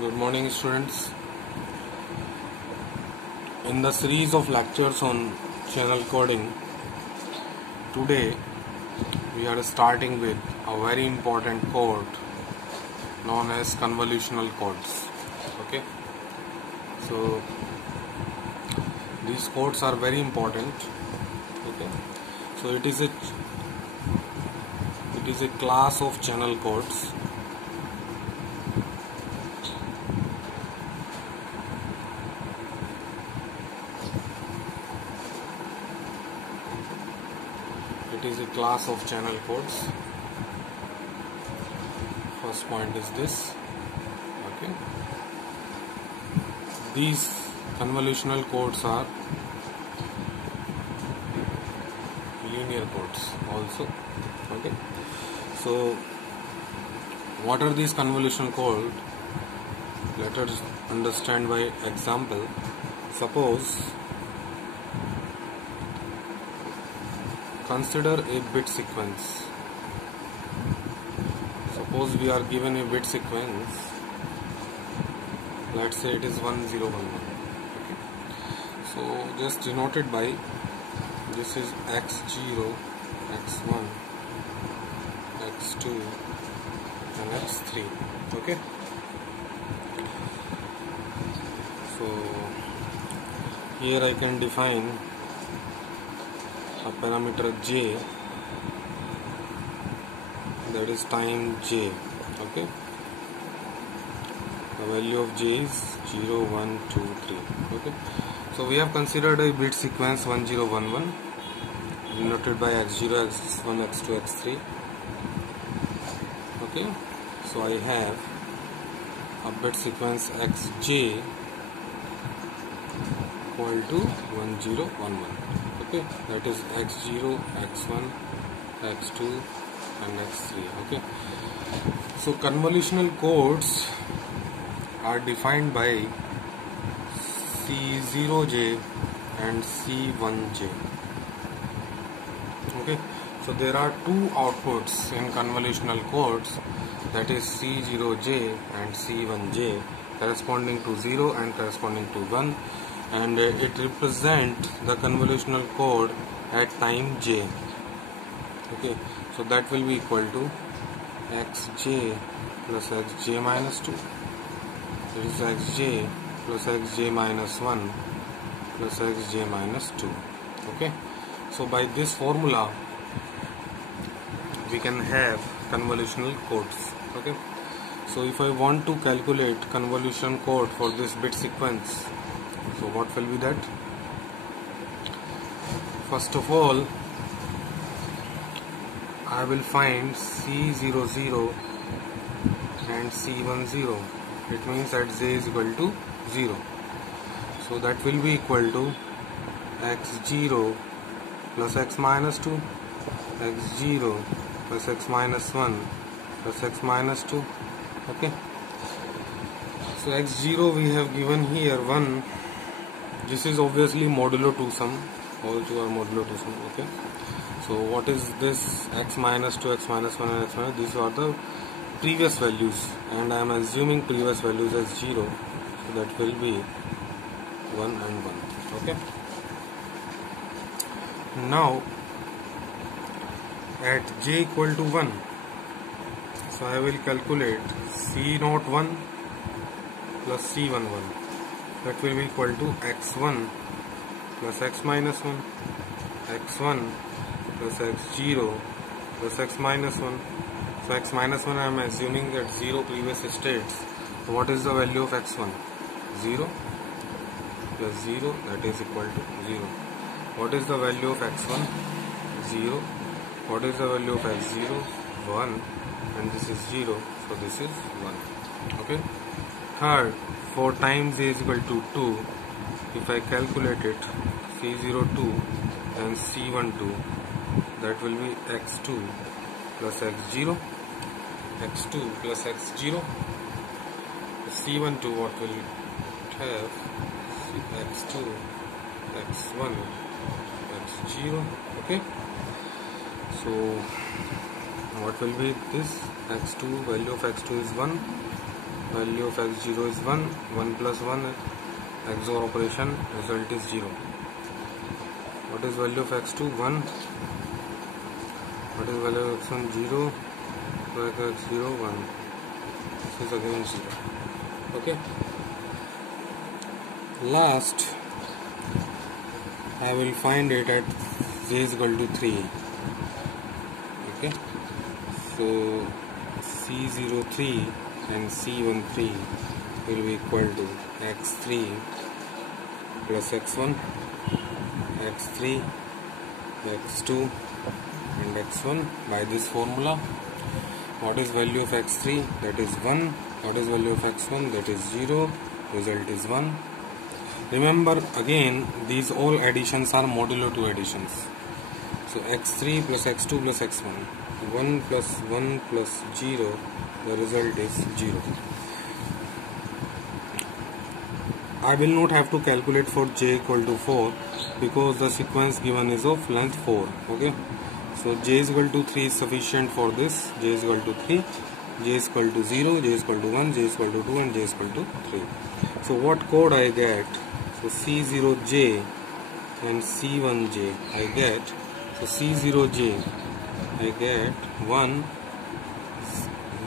Good morning, students. In the series of lectures on channel coding, today we are starting with a very important code known as convolutional codes. Okay, so these codes are very important. Okay, so it is a class of channel codes. It is a class of channel codes. First point is this. Okay, these convolutional codes are linear codes also. Okay, so what are these convolutional codes? Let us understand by example. Suppose consider a bit sequence. Suppose we are given a bit sequence. Let's say it is 1011. Okay. So just denoted by this is x0, x1, x2 and x3. Okay. So here I can define a parameter j, that is time j. Okay, the value of j is 0, 1, 2, 3. Okay, so we have considered a bit sequence 1011 denoted by x0, x1, x2, x3. Okay, so I have a bit sequence xj equal to 1011. Okay, that is x0, x1, x2 and x3. Okay, so convolutional codes are defined by C0j and C1j. Okay, so there are two outputs in convolutional codes, that is C0j and C1j, corresponding to 0 and corresponding to 1, and it represents the convolutional code at time j. Okay, so that will be equal to xj plus xj minus 2. It is xj plus xj minus 1 plus xj minus 2. Okay, so by this formula we can have convolutional codes. Okay, so if I want to calculate convolution code for this bit sequence, so what will be that? First of all, I will find C00 and C10. It means that j is equal to 0. So that will be equal to x0 plus x minus 2, x0 plus x minus 1 plus x minus 2. Okay. So x0 we have given here 1. This is obviously modulo 2 sum. All two are modulo 2 sum. Okay. So what is this x minus 2, x minus 1 and x minus? These are the previous values, and I am assuming previous values as 0. So that will be 1 and 1. Okay. Now at j equal to 1, so I will calculate C01 plus C11. That will be equal to x1 plus x minus 1, x1 plus x0 plus x minus 1. So x minus 1 I am assuming that 0 previous states. So what is the value of x1? 0 plus 0, that is equal to 0. What is the value of x1? 0. What is the value of x0? 1. And this is 0. So this is 1. Okay. Third, for time j is equal to 2, if I calculate it, C02 and C12, that will be x2 plus x0, x2 plus x0, C12 what will it have? x2, x1, x0. Okay, so what will be this? x2, value of x2 is 1, value of x0 is 1, 1 plus 1 XOR operation, result is 0. What is value of x2? 1. What is value of x1? 0. Value of x0? 1. This is again 0. Okay. Last, I will find it at j is equal to 3. Okay. So C03 and C13 will be equal to x3 plus x1, x3, x2 and x1 by this formula. What is value of x3? That is 1. What is value of x1? That is 0. Result is 1. Remember again, these all additions are modulo 2 additions. So x3 plus x2 plus x1. 1 plus 1 plus 0. The result is 0. I will not have to calculate for j equal to 4 because the sequence given is of length 4. Okay. So j is equal to 3 is sufficient for this. J is equal to 3. J is equal to 0. J is equal to 1. J is equal to 2 and j is equal to 3. So what code I get? So C0j and C1j I get. So C0j I get 1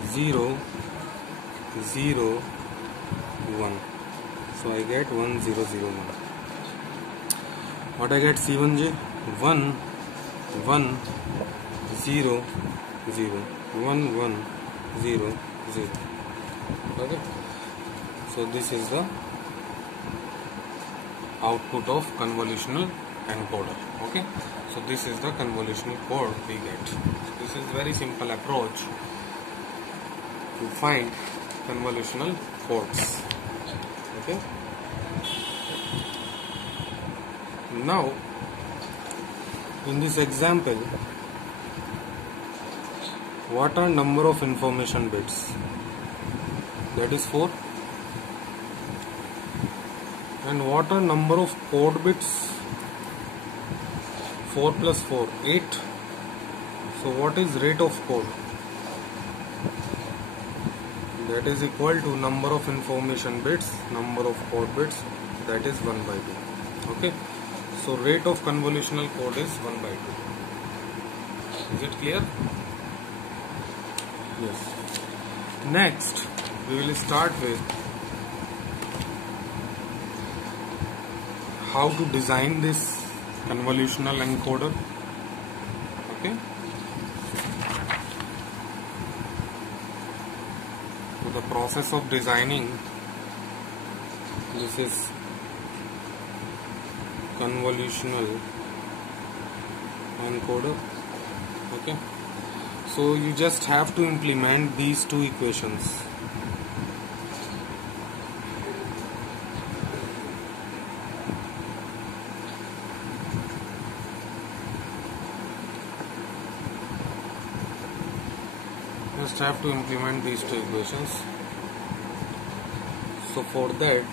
0 0 1. So I get 1 0 0 1. What I get? C1j 1 1 0 0 1 1 0 0. Okay. So this is the output of convolutional encoder. Okay. So this is the convolutional code we get. So this is very simple approach to find convolutional codes. Okay. Now in this example, what are number of information bits? That is 4. And what are number of code bits? 4 plus 4, 8. So what is rate of code? That is equal to number of information bits, number of code bits, that is 1 by 2. Okay. So rate of convolutional code is 1 by 2. Is it clear? Yes. Next, we will start with how to design this convolutional encoder. Okay. So the process of designing this is convolutional encoder. Okay. So you just have to implement these two equations. Just have to implement these two equations. So for that,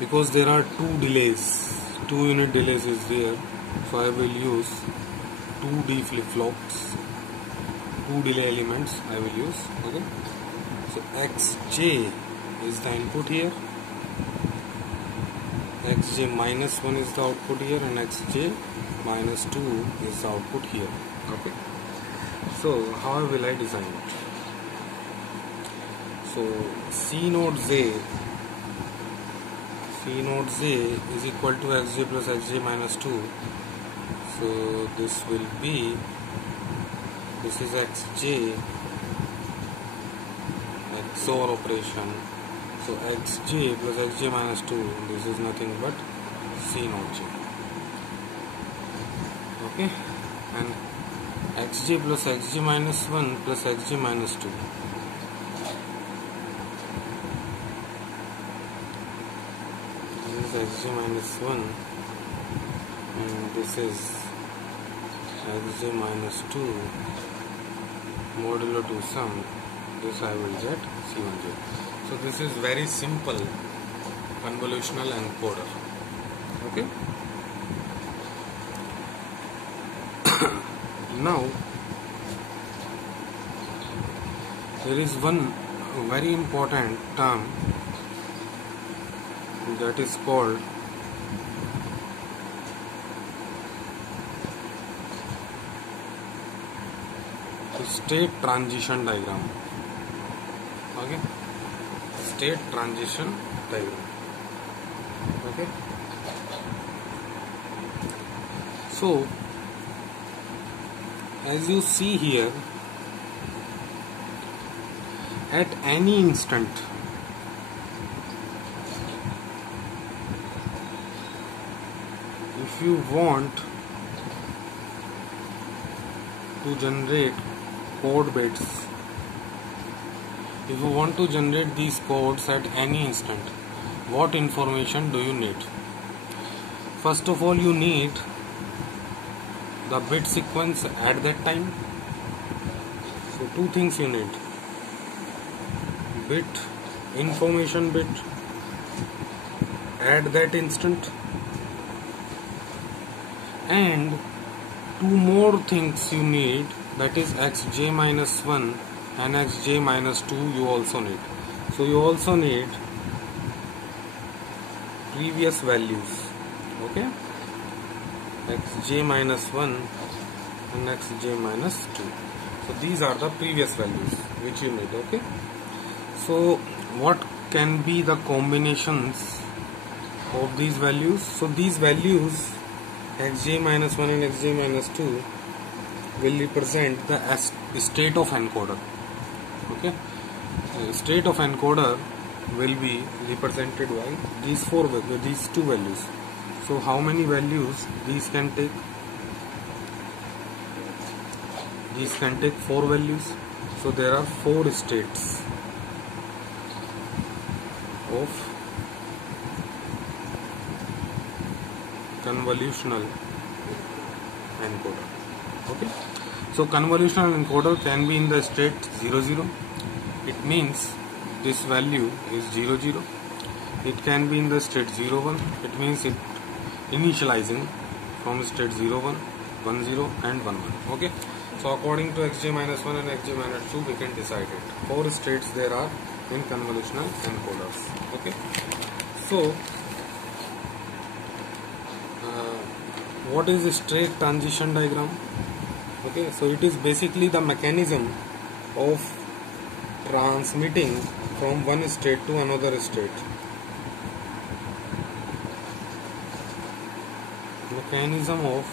because there are two delays, 2 unit delays is there, so I will use 2D flip-flops, 2 delay elements I will use. Okay. So xj is the input here, xj minus 1 is the output here, and xj minus 2 is the output here. Okay. So how will I design it? So C naught j is equal to xj plus xj minus 2. So this will be, this is xj XOR operation. So xj plus xj minus 2, this is nothing but C naught j. Okay, and xj plus xj minus 1 plus xj minus 2. This is xj minus 1 and this is xj minus 2 modulo 2 sum. This I will get C1j. So this is very simple convolutional encoder. Okay. Now there is one very important term that is called state transition diagram. Okay, state transition diagram. Okay, so as you see here, at any instant if you want to generate code bits, if you want to generate these codes at any instant, what information do you need? First of all, you need the bit sequence at that time. So two things you need: bit, information bit at that instant, and two more things you need, that is xj minus 1 and xj minus 2 you also need. So you also need previous values. Okay, xj minus 1 and xj minus 2. So these are the previous values which you need. Okay, so what can be the combinations of these values? So these values xj minus 1 and xj minus 2 will represent the state of encoder. Okay, state of encoder will be represented by these two values. So how many values these can take? These can take 4 values. So there are 4 states of convolutional encoder. Okay, so convolutional encoder can be in the state 0 0. It means this value is 0 0. It can be in the state 0 1. It means it initializing from state 0 1, 1 0 and 1 1. Okay, so according to xj minus 1 and xj minus 2 we can decide it. 4 states there are in convolutional encoders. Okay, so what is a state transition diagram? Okay, so it is basically the mechanism of transmitting from one state to another state. Mechanism of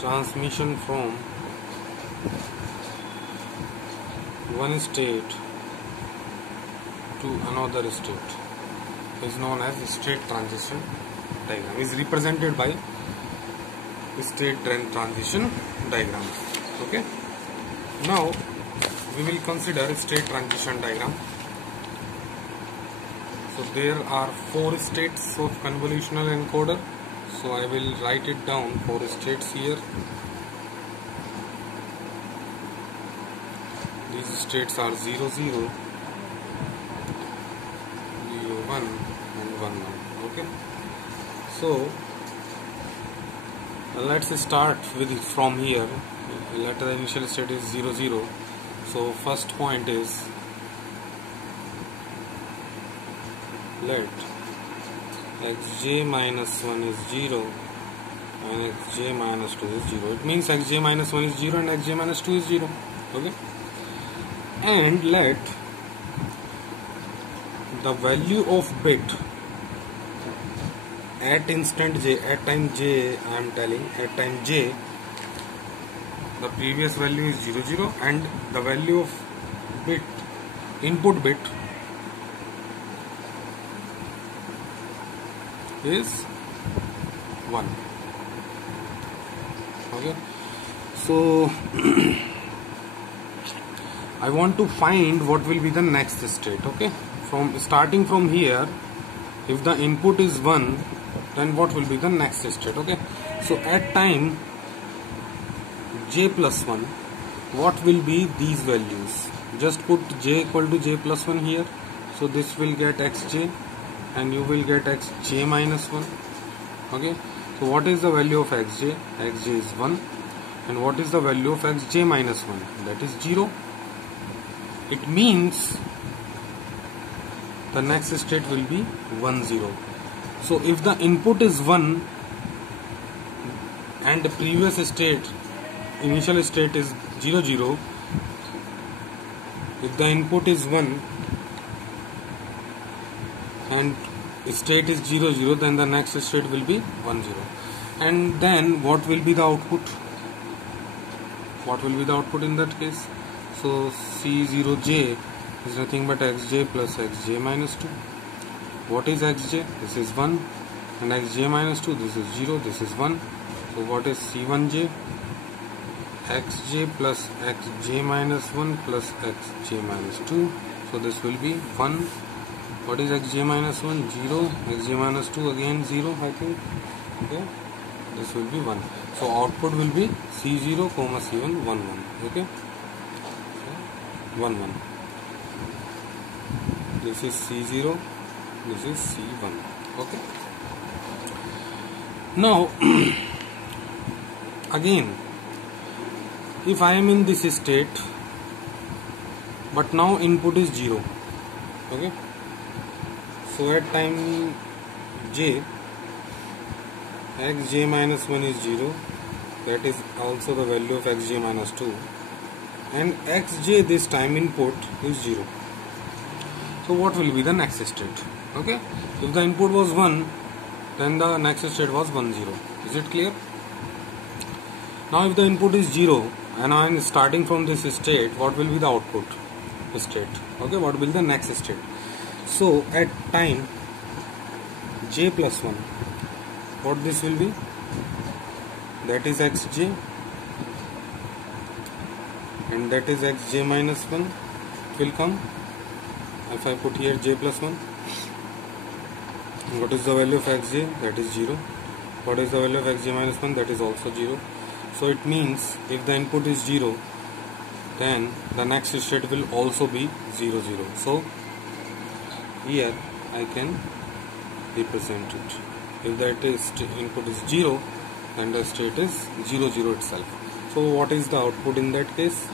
transmission from one state to another state is known as state transition diagram, is represented by state transition diagram. Okay, now we will consider state transition diagram. So there are 4 states of convolutional encoder. So I will write it down, 4 states here. These states are 0 0, 0 1 and 1 1. Okay, so let's start with it from here. Let the initial state is 0 0. So first point is, let xj minus 1 is 0 and xj minus 2 is 0. It means xj minus 1 is 0 and xj minus 2 is 0. Okay, and let the value of bit at instant j, at time j, I am telling at time j, the previous value is 0 0 and the value of bit, input bit, is 1. Okay, so I want to find what will be the next state. Okay, from starting from here, if the input is 1, then what will be the next state? Okay, so at time j plus 1, what will be these values? Just put j equal to j plus 1 here. So this will get xj and you will get xj minus 1. Okay, so what is the value of xj? Xj is 1. And what is the value of xj minus 1? That is 0. It means the next state will be 1 0. So if the input is 1 and the previous state, initial state is 0 0, if the input is 1 and state is 0 0, then the next state will be 1 0. And then what will be the output? What will be the output in that case? So C0j is nothing but xj plus xj minus 2. What is xj? This is 1. And xj minus 2, this is 0, this is 1. So what is C1j? xj plus xj minus 1 plus xj minus 2. So this will be 1. What is xj minus 1? 0. xj minus 2 again 0, I think. Okay. This will be 1. So output will be C0, C1, 1, 1. Okay. 1 1. This is C0. This is C1. Okay. Now again, if I am in this state, but now input is 0. Okay. So at time j, xj minus 1 is 0. That is also the value of xj minus 2. And xj this time input is 0. So what will be the next state? Okay. If the input was 1, then the next state was 1 0. Is it clear? Now if the input is 0 and I am starting from this state, what will be the output state? Okay. What will be the next state? So at time j plus 1, what this will be? That is xj, and that is xj minus 1. It will come if I put here j plus 1. What is the value of xj? That is 0. What is the value of xj minus 1? That is also 0. So it means if the input is 0, then the next state will also be 0 0. So here I can represent it. If that input is 0, then the state is 0 0 itself. So what is the output in that case?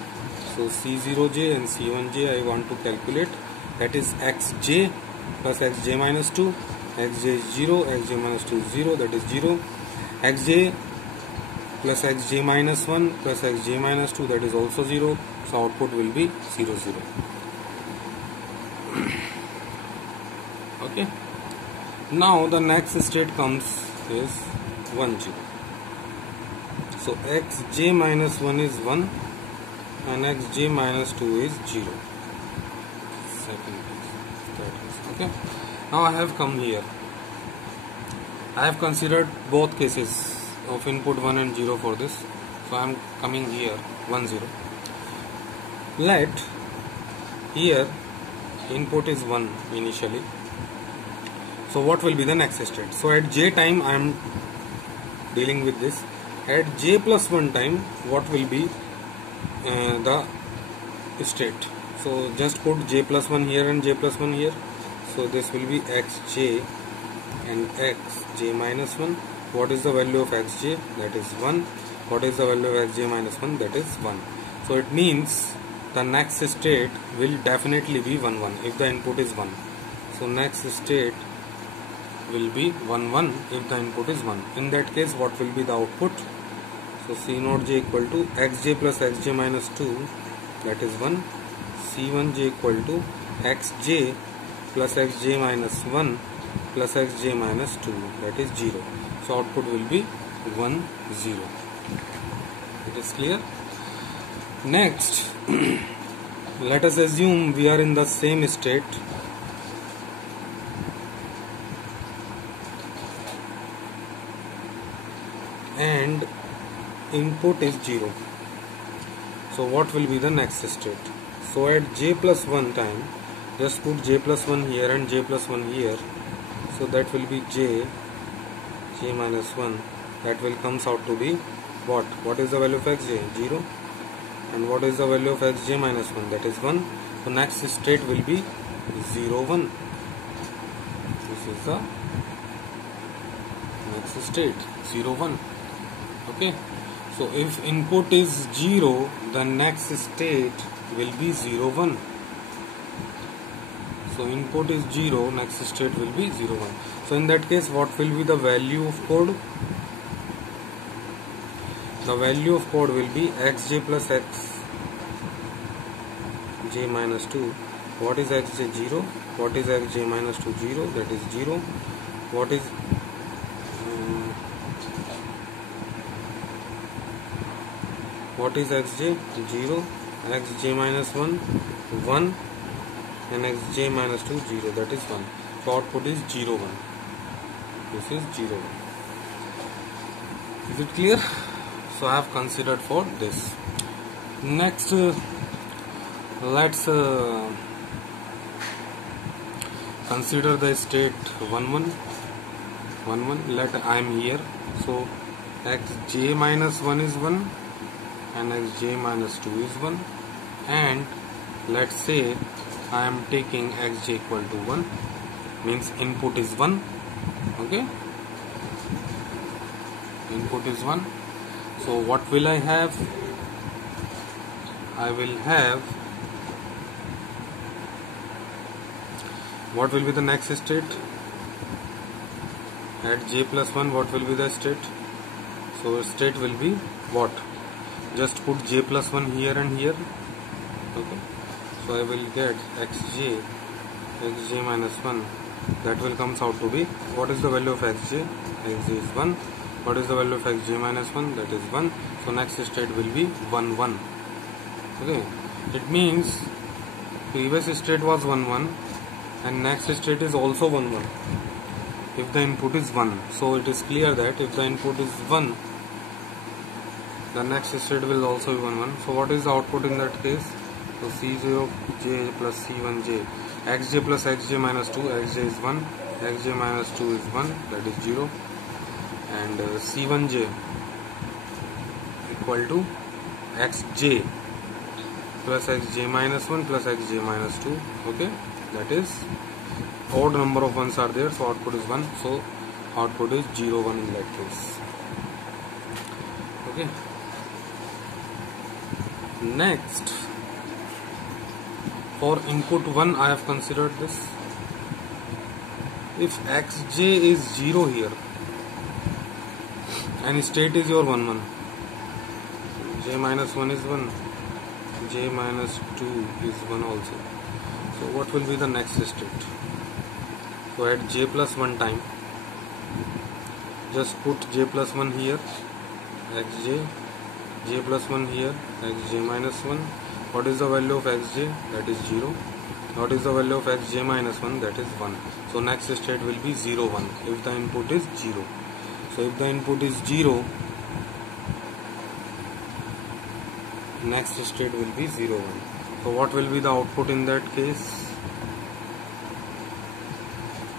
So C0j and C1j I want to calculate. That is xj plus xj minus 2. xj is 0, xj minus 2 is 0, that is 0. xj plus xj minus 1 plus xj minus 2, that is also 0. So output will be 0 0. Okay. Now the next state comes is 1 0. So xj minus 1 is 1 and xj minus 2 is 0. Second case. Okay. Now I have come here. I have considered both cases of input 1 and 0 for this. So I am coming here 1 0. Let here input is 1 initially. So what will be the next state? So at j time I am dealing with this. At j plus 1 time, what will be the state? So just put j plus 1 here and j plus 1 here. So this will be xj and xj minus 1. What is the value of xj? That is 1. What is the value of xj minus 1? That is 1. So it means the next state will definitely be 1 1 if the input is 1. So next state will be 1 1 if the input is 1. In that case, what will be the output? So C0j equal to xj plus xj minus 2, that is 1. C1j equal to xj plus xj minus 1 plus xj minus 2, that is 0. So output will be 1 0. It is clear? Next, let us assume we are in the same state. And input is 0. So what will be the next state? So at j plus 1 time, just put j plus 1 here and j plus 1 here. So that will be j minus 1. That will comes out to be what? What is the value of xj? 0. And what is the value of xj minus 1? That is 1. So next state will be 0 1. This is the next state, 0 1. Okay. So if input is 0, the next state will be 0 1. So input is 0, next state will be 0 1. So in that case, what will be the value of code? The value of code will be xj plus xj minus 2. What is xj? 0. What is xj minus 2? 0. That is 0. What is xj? 0. xj minus 1 1, and xj minus 2 0. That is 1. So output is 0 1. This is 0 1. Is it clear? So I have considered for this. Next, let's consider the state 1 1 1 1. Let I am here. So xj minus 1 is 1 and xj minus 2 is 1, and let's say I am taking xj equal to 1, means input is 1. Okay, input is 1. So what will I have? I will have, what will be the next state? At j plus 1, what will be the state? So state will be what? Just put j plus 1 here and here. Okay, so I will get xj minus 1. That will comes out to be, what is the value of xj? Xj is 1. What is the value of xj minus 1? That is 1. So next state will be 1 1. Okay, it means previous state was 1 1 and next state is also 1 1 if the input is 1. So it is clear that if the input is 1, the next state will also be 1 1. So what is the output in that case? So C0j plus C1j, xj plus xj minus 2, xj is 1, xj minus 2 is 1, that is 0, and C1j equal to xj plus xj minus 1 plus xj minus 2. Okay, that is odd number of ones are there, so output is 1. So output is 0 1 in that case. Okay, next, for input 1 I have considered this. If xj is 0 here and state is your 1 1, j minus 1 is 1, j minus 2 is 1 also. So what will be the next state? So at j plus 1 time, just put j plus 1 here, xj, j plus 1 here, xj minus 1. What is the value of xj? That is 0. What is the value of xj minus 1? That is 1. So next state will be 0 1 if the input is 0. So if the input is 0, next state will be 0 1. So what will be the output in that case?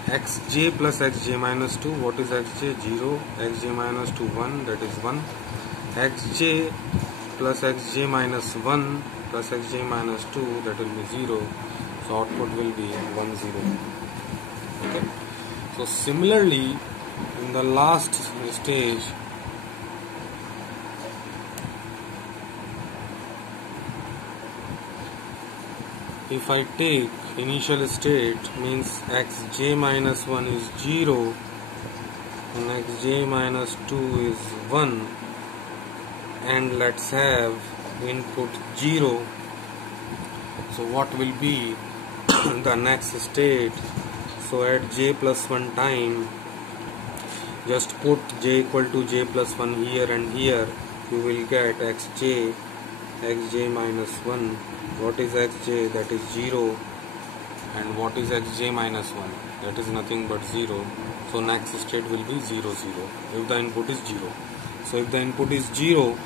Xj plus xj minus 2. What is xj? 0. Xj minus 2 1, that is 1. Xj plus xj minus 1 plus xj minus 2, that will be 0. So output will be 1 0. Okay, so similarly in the last stage, if I take initial state, means xj minus 1 is 0 and xj minus 2 is 1, and let's have input 0. So what will be the next state? So at j plus 1 time, just put j equal to j plus 1 here and here. You will get xj minus 1. What is xj? That is 0. And what is xj minus 1? That is nothing but 0. So next state will be 0 0 if the input is 0. So if the input is 0,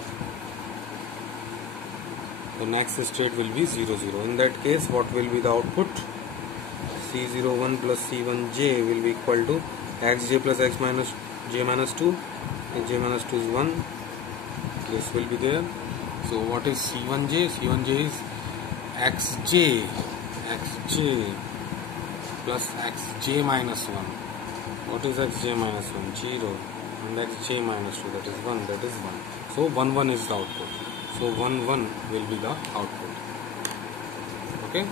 the next state will be 0 0. In that case, what will be the output? C01 plus C1j will be equal to xj plus x minus j minus 2, and j minus 2 is 1. This will be there. So what is C1j? C1j is xj plus xj minus 1. What is xj minus 1? 0. And xj minus 2, that is 1, that is 1. So 1 1 is the output. So 1 1 will be the output. Okay.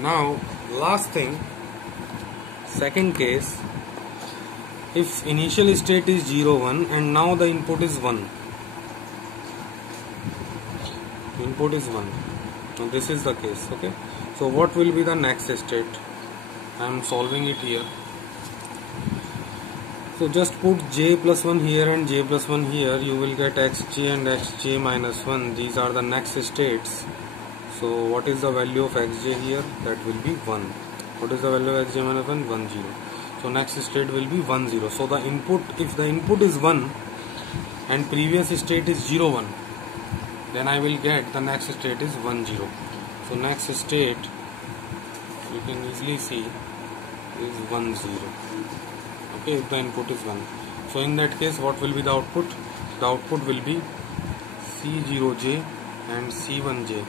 Now last thing, second case, if initial state is 0 1 and now the input is 1. Input is 1. Now this is the case. Okay. So what will be the next state? I am solving it here. So just put j plus 1 here and j plus 1 here. You will get xj and xj minus 1. These are the next states. So what is the value of xj here? That will be 1. What is the value of xj minus 1? 1 0. So next state will be 1 0. So the input, if the input is 1 and previous state is 0 1, then I will get the next state is 1 0. So next state you can easily see is 1 0. Okay, if the input is 1. So in that case, what will be the output? The output will be C0j and C1j.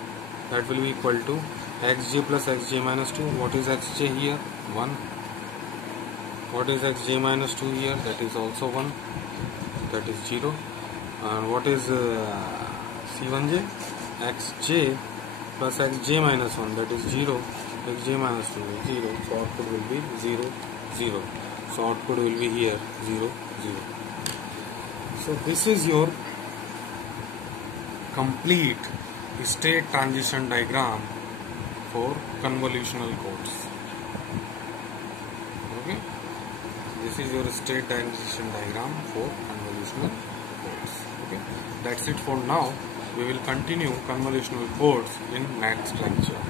That will be equal to xj plus xj minus 2. What is xj here? 1. What is xj minus 2 here? That is also 1. That is 0. And what is C1j? xj plus xj minus 1. That is 0. xj minus 2 is 0. So output will be 0 0. So output will be here 0 0. So this is your complete state transition diagram for convolutional codes. Okay, this is your state transition diagram for convolutional codes. Okay, that's it for now. We will continue convolutional codes in next lecture.